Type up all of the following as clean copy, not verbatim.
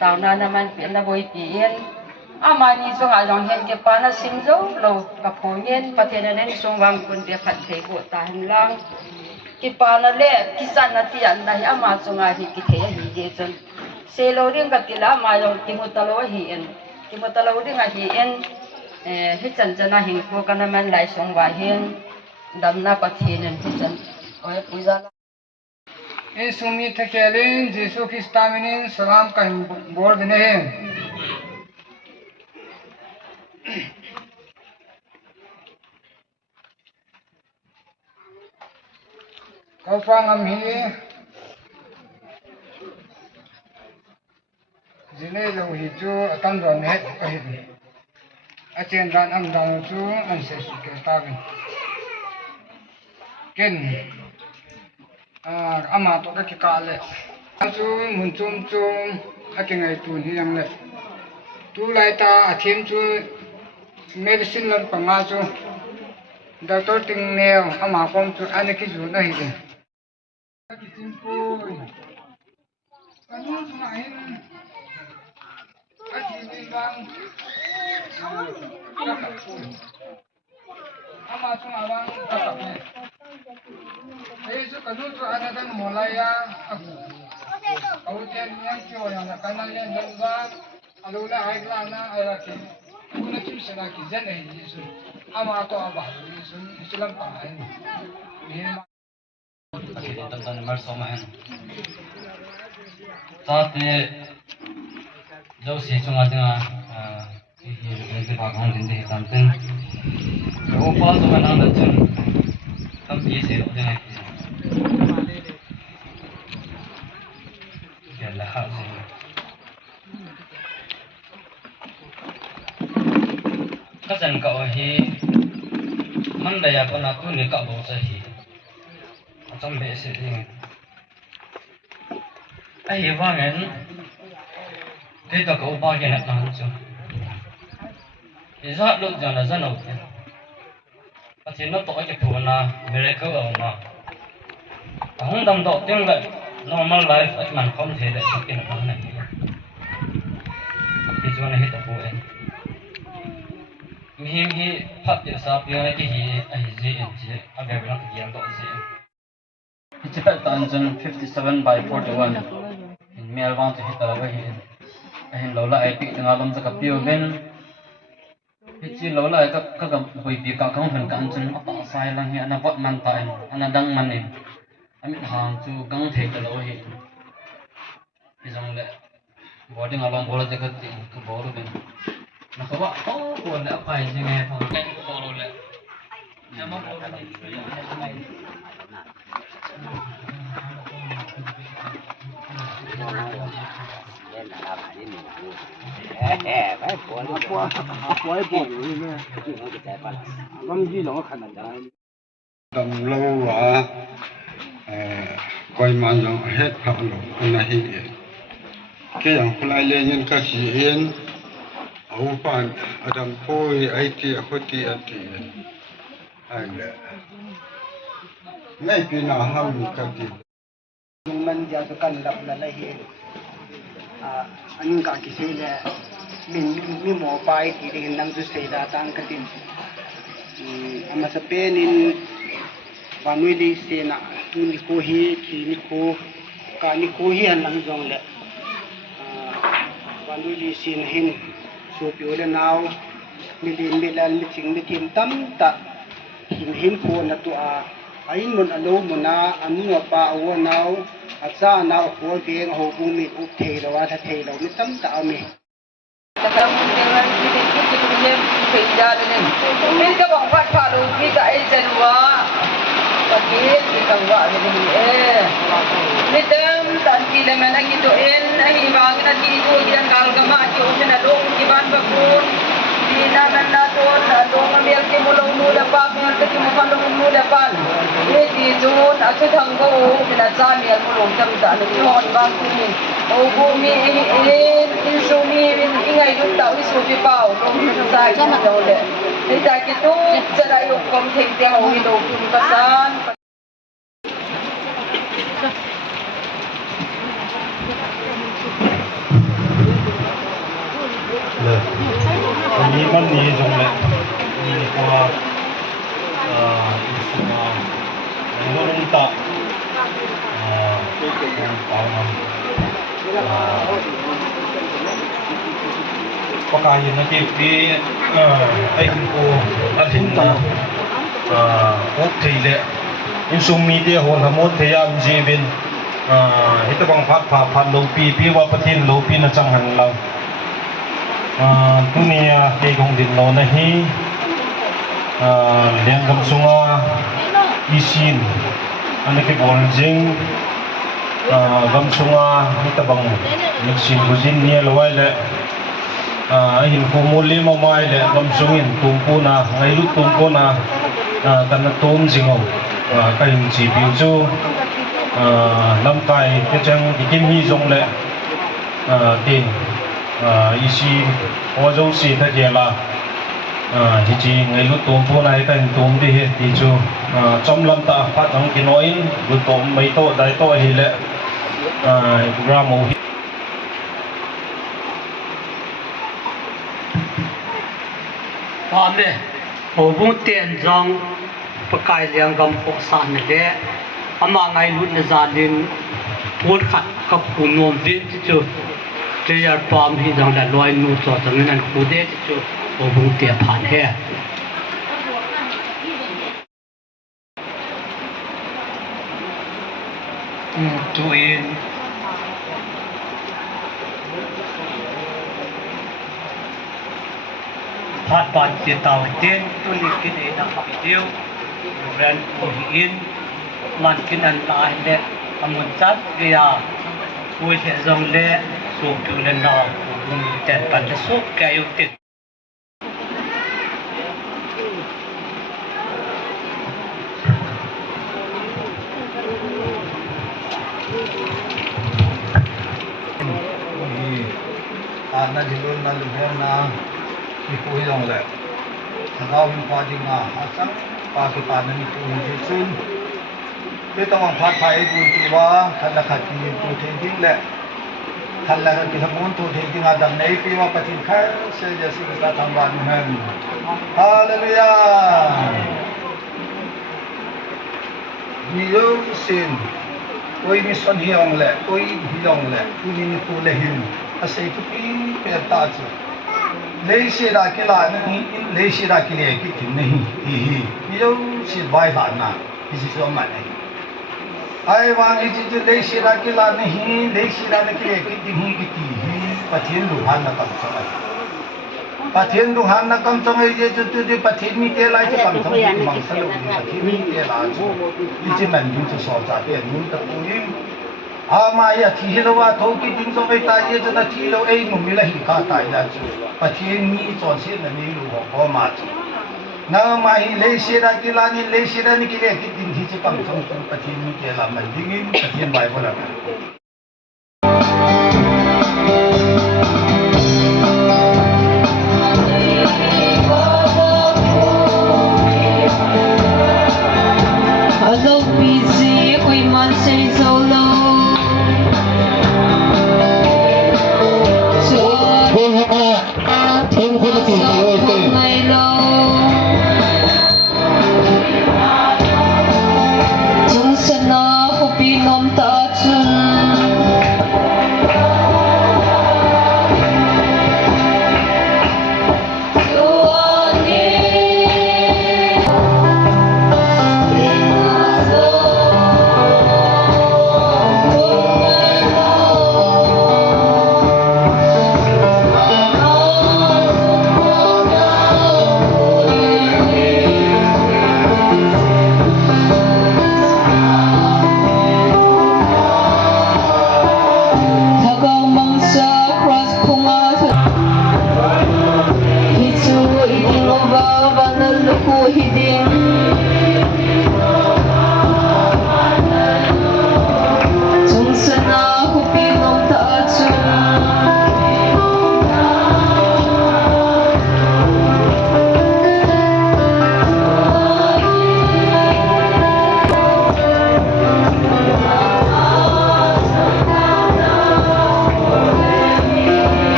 tao na naman pina boy piin amani so ayong hen ke pana simzo lo kapongin patenanen songwang kun dia phatte ko tahan lang ki pana le kisan na tian nai ama chunga hi ki the hi je chon selo ring ka tila ma yo timotalo hi en timotalo ring hi en hi chan chana hin ko kana man lai songwa hen damna pathinen hi chan oi puja Sumi Tekelin, Jesu Christaminin, Salam Kahin Bordenehin. Kaupang Amhi, Zile Lohiju, Atandan Het Kahin. Acendan Amdan Chu, Ansesu Kestabin. Ken. Ama to ka kale chu mun chum akengai tu ni yang le tu lai ta athim chu medicine lan panga chu doctor ting neo ama kom chu aneki ju na hi ki tin ko kanu chu na hin athi ni bang ama chu awang ta ta Yesu kadutu anakan mulaya aku. Kemudian yang kau yang kanan yang dua, alula aiklana ayaki. Kuna cim senaki jana Yesu. Ama atau abah Yesu Islam pangai. Ini. Akhirnya tentang mersomahan. Tapi jauh sih cuma dengan ini bagang ini kantin. Kalau pas cuma nang dacun. Tapi sih dengan lah hasil. Kasan kau hi, mana ya pun aku ni kau bawa sih. Macam biasa ni. Ayah wangan, kita kau bagian nak nanti. Izat lu jangan zanau. Pasti nak tu aja puna mereka orang. Ahun dam dok tinggal. Normal life at man kom the that chicken on it. This one hit the boy. He pop yourself, you like he a very young dog. It's about dungeon 57 by 41. In male want to hit away. And Lola, I picked an album to appeal then. It's Lola, I got with the account and dungeon of a silent here and a what man time and a dung money. I mean, how to gang take the low heat. Is only boarding along board the good thing to borrow them. Now, what? Oh, what that fighting a follow that. Coi mà dòng hết phá lộ anh là hiện cái dòng lại lên nhân ca sĩ yên ấu phản Adam phôi ấy tìa khối tìa tìa anh là ngay khi nào hao được ca tìa mình giờ tôi cần đập là hiện anh cả cái gì là mình mua bài thì đến năm thứ sáu đã tăng cái tiền mà sắp đến và nuôi đi xe nè tu ni cô hi thì ni cô cả ni cô hi anh làm giống lệ và nuôi đi xe hin số biểu lên nào mình đi mình làm mình chỉnh mình tìm tâm ta hin cô là tụi anh muốn ăn đâu muốn na ăn mua ba áo nào ăn sa nào cô về hồ bùn mình úp thề rồi và thề rồi mình tâm ta mình Sekarang dengan kita punya kerja ini. Kita buat kalau kita ejenwa, tapi kita buat ini. Kita tanti lemana kita ini bang nanti itu dia kalau kemak itu sana dong kiban bakun. Di nana ton dong ambil ke mulung muda pak yang ke mulung muda pan. Ini jun aku tanggo kita sambil mulung jam tak ni hon bang ini. Oh bumi ini insumi ingai duk tau isupi pau dong sai kan dole. Ni tak itu cerai hukum tinggal hidup pesan. เลยอันนี้มันนี่ตรงเลยนี่ก็อิสมาลุงตาประกาศยินดีที่ไอ้คุณกูอันหินนะโอเคเลยอินซุมมีเดียหัวทั้งหมดที่ยามจีบินฮิตบังพัดพัดโลปีว่าปฏินโลปีน่ะจังหันเราตุนียเกยงดินโลนะฮีเลี้ยงกำสุงอีสินอันนี้คือบอลจิงกำสุงฮิตบังมิกซินบุจินเนี่ยลอยเลยหินคูมูลีมาไม่เลยกำสุงหินตุ้มปูนะไงลุตุ้มปูนะกันนั่นตุ้มจิงเอาก็หินจีบิวจูลำไก่ก็จังกินมีจงเลยดินอีสิโอโจสีตะเกียละที่จริงไอ้ลูกตุ้มพวกนั้นก็เป็นตุ้มที่เห็นที่จูจอมลำตาพัดน้องกินน้อยลูกตุ้มไม่โตได้โตเห็นเลยกราโมพร้อมเลยโอ้บุ้งเตียนจังประกายเลี้ยงกำปกสานนี่แหละอามาไงรุ่นจาดินพูดขัดกับผู้นมวิจิจูเจียร์ปอมที่จังได้ลอยนูตัวสังนั้นคู่เด็ดจูโอ้บุ้งเตียผ่านแห่ตัวเองผ่านบ้านเสียตาวเต้นตัวเล็กกินเองนะครับเดียวเรียนโอหินมันกินอันตายเละอมุนจัดเรียคุยเสียงเละสูบจุลนาบุญแต่ปันจะสูบแกยุตินั่นที่รุ่นนั่นเรื่องนะมีคุยลงเลยเราเป็นพอจริงอ่ะสักปาสุปานนั้นคุยที่สุดที่ต้องพัดไฟบุญตัวว่าทันละขัดจีนตัวเทนดิ้งแหละทันละขัดจีนมุนตัวเทนดิ้งอาดัมในปีว่าปฏิฆาเสียจะสิ่งที่ทำบ้านเมืองฮาเลลูยามีโยสินकोई भी सुन ही होंगे कोई भी होंगे कोई नहीं को लेहिन ऐसे कुछ पेता च ले से राकेला नहीं ले से राकेले की नहीं ही ये से बाय लाना इसी से माने आए वांग इसी ले से राकेला नहीं ले से राने के लिए की नहीं की ही पथिन लुहान ना कम चला पथिन लुहान ना कम चला ये जो जो पथिन में के लाई कम चला मंगसल पथिन में के ला इसी मन जो सो जाते मुन तक पूरी माया थी लवा थो की दिन तो पे ताये जना थी लो ए मुमी ला ही का ताय ला च पथिन मी चोन से ननी लु हो मा च न माही ले सेरा की लानी ले सेरा नि के लिए की दिन थी कम चला पथिन मी के ला मन दिगिन पथिन बाय बोला Hello, busy. We must say solo. So, Thêmคนละกี่โอ้ย my love. Chúng sẽ nói không bị nắm ta chân.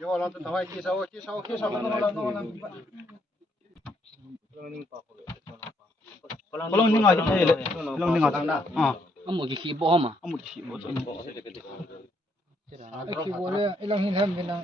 Yo lo tawai ki sao no. Kalau ni ngai le, long ni ngai tang da. Amo ki khi bo ma. Amu ki bo so. Ki bo le ilang hin ham bina.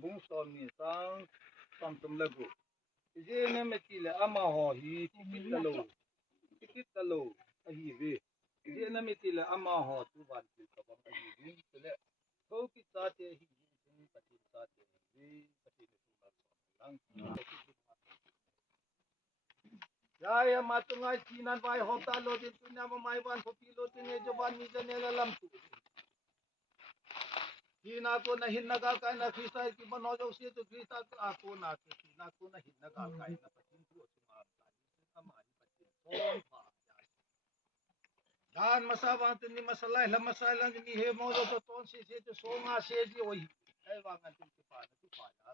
Bung som ni sang som tum lagu. Je ne meti le ama ho hi tikit talo ahi ve. Je ne meti le ama ho tu ban ki ka bang ahi ve le. Ko ki sa te hi ni pati sa te ve pati tu lang. Ya matungai sinan bai hota lo din punya mai ban ko pilo tin e joban ni jane la lam tu. Hina ko na hinnaga kai na kristai ki bano jo se to kristai ako na ke hina ko na hinnaga kai na patin tu ma amai patin kon pa dan masabang tin ni masalai la masalah ni he mo do ton se to so nga se ji oi ai wangan tin ki pa na tu pa ya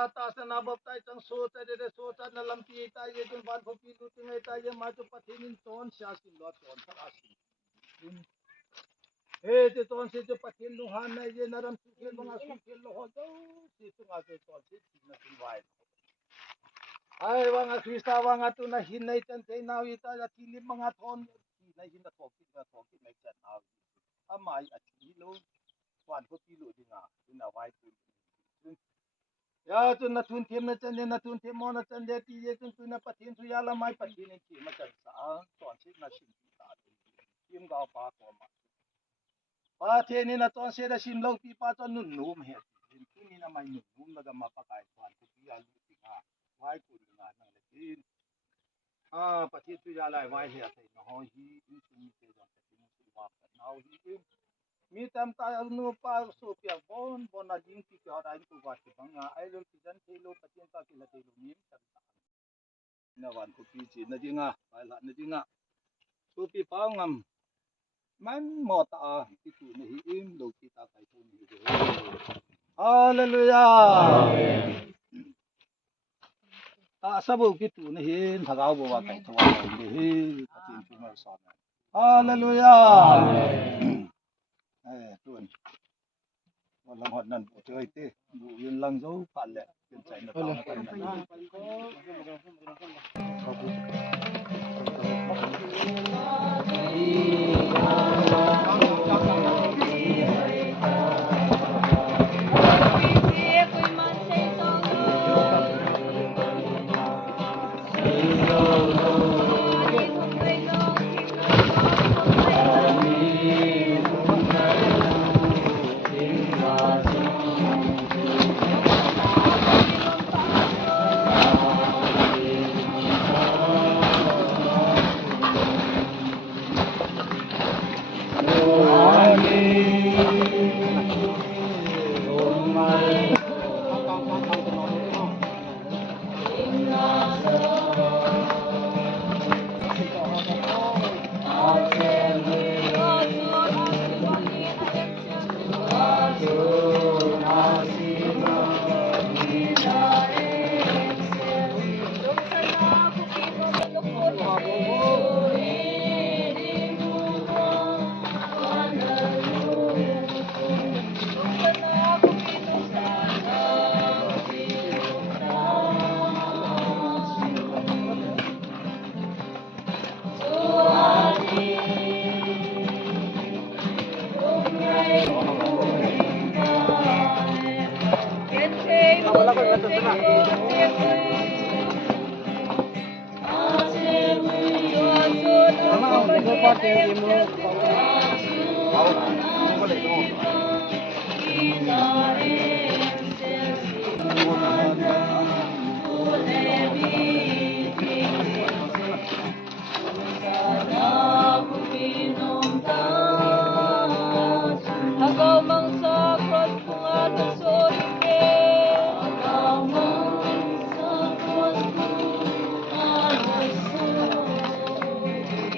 ata sana bap tai tang so ta de so ta na lam pi ta ye tun ban ko pi lu tin ai ta ye ma to patin ton sha sin lo ton pa asin te ton se te patin lu han na ye naram su ke lu nga su ke lu ho do se tu nga te ton se ti na tin wai ai wanga krista wanga tu na hin nei tan te na wi ta ya ti lim mga thon ti na hin na thok ti mai chan na amai a ti lu wan ko pi lu dinga ina wai tu ya tu na tun them na chan de na tun them mo na chan de ti ye tu na patin tu ya la mai patin ni ki ma chan sa ton se na sin ta tim ga pa ko ma pa the ni na ton se da sim lo pi pa ton nun num he tu ni na mai nun num na ga ma pa kai kwan ku pi ya lu ti nga wai ku ni na na le tin pa thi tu ya lai wai he sai no ho hi ni tu ni te don ta ni tu wa ka nau hi mi tam ta nu pa so pia bon na ding ti ka dai ku wa ti bang ai lo ti jan te lo patin ta ki la te lo mi tam ta na wan ku pi chi na dinga ai la na dinga su pi pa ngam man mo ta ti tu ni im lo ti ta kai tu ni hallelujah amen ta sabu ki tu ni hin thagau bo wa kai thwa ni hi patin tu ma sa hallelujah amen tuan walang hot nan po chơi te bu yun lang zo pa le yin sai na ta na kan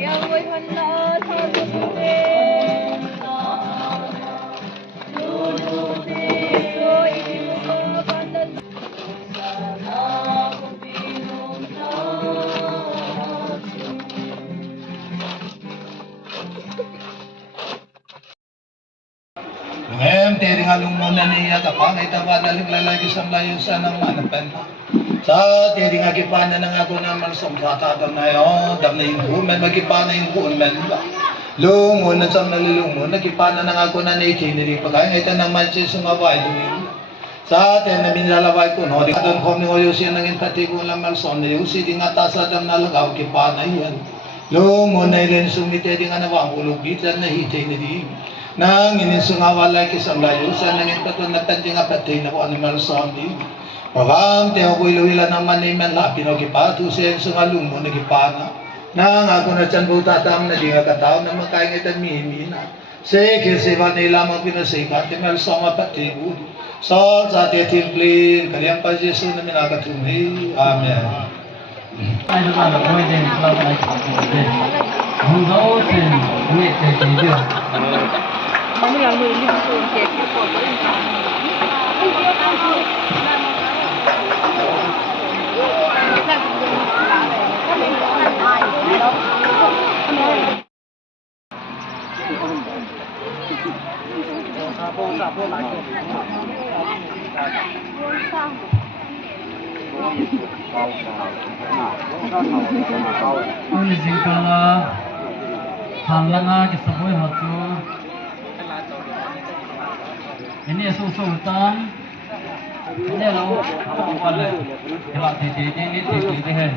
Ngem tiri ngalung muna niya kapangay tawa naliglalagi sa layusan ng manapan. Sa tiri nga kipana ng ako na malsong katadam na yun, dam na yung human, magkipana yung human ba? Lungon na siyang nalilungon, nagkipana ng ako na naitiniri, pagkaya ito naman siya sumabay doon. Sa atin na minlalaway ko, no, di ka doon kong ngayon siya naging pati ko lang malsong na yung si di nga tasadam na lagaw, kipana yan. Lungon na ilan sumite di nga nawang ulubitan na hitay na di. Nang inisungawalay kisang layusan nang ipatun na tanti nga patay na ko animal sondi. Pagam te ako iluwila naman ni man lapi no kipatu sen sungalung mo nagipana. Nang ako na chan butatang na di nga katao na makaingitan mihimina. Seke sewa nila mga pinasikat animal soma patay bud. Sol sa te timplin kaliang pa Jesu na minakatumhi. Amen. Ai đó là quay đến là phải chọn được. Không có tiền nguyện để chỉ được. Mami yang nulis tu ke Ôi gì cả là thằng lăng cái sắp hối hạt chú. Ini sultan. Ini lo apa le? Kalau di ni he.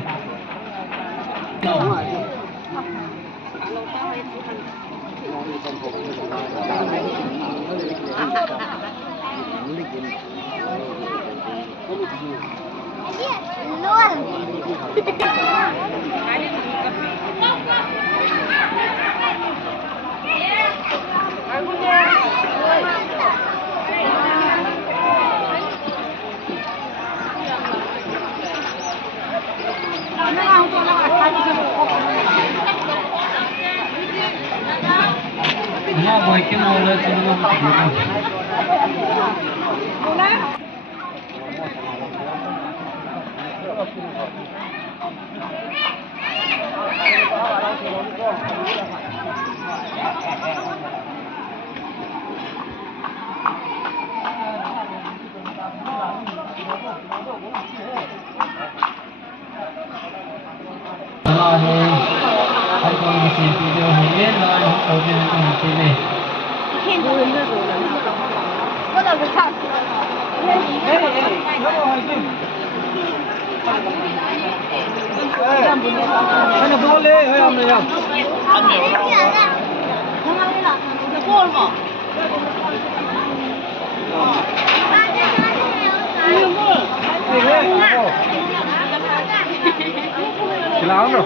Nó bồi cái màu lên cho nó không Hãy cùng mình xem video hết là đầu tiên là mình chơi này. Ano boleh ayam ni ya? Silakan bro.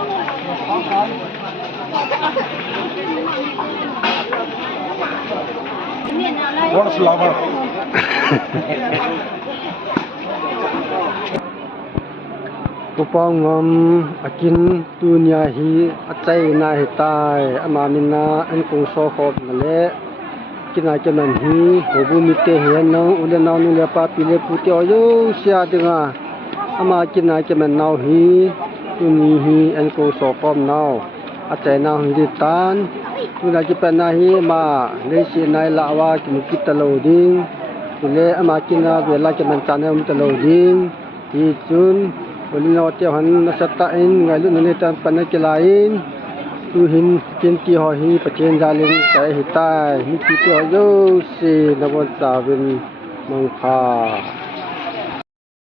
What's lava? Upangam akin tunya hi achai na hitai amamina an kung so khop nale kina kenan hi hobu mite hian no ule naw nu le pa pile pute oyo sia dinga ama kina kemen naw hi tuni hi an kung so khop naw achai naw hi tan tuna ki pa na hi ma le si nai la wa ki kitalo ding ule ama kina vela kemen tanam talo ding hi chun Ulino tiawan nasatain ngayon nunitan panagkilain tuhin kinti hohi pacien jalin kaya hitay nikiti hoyo si nawad sabin mangpa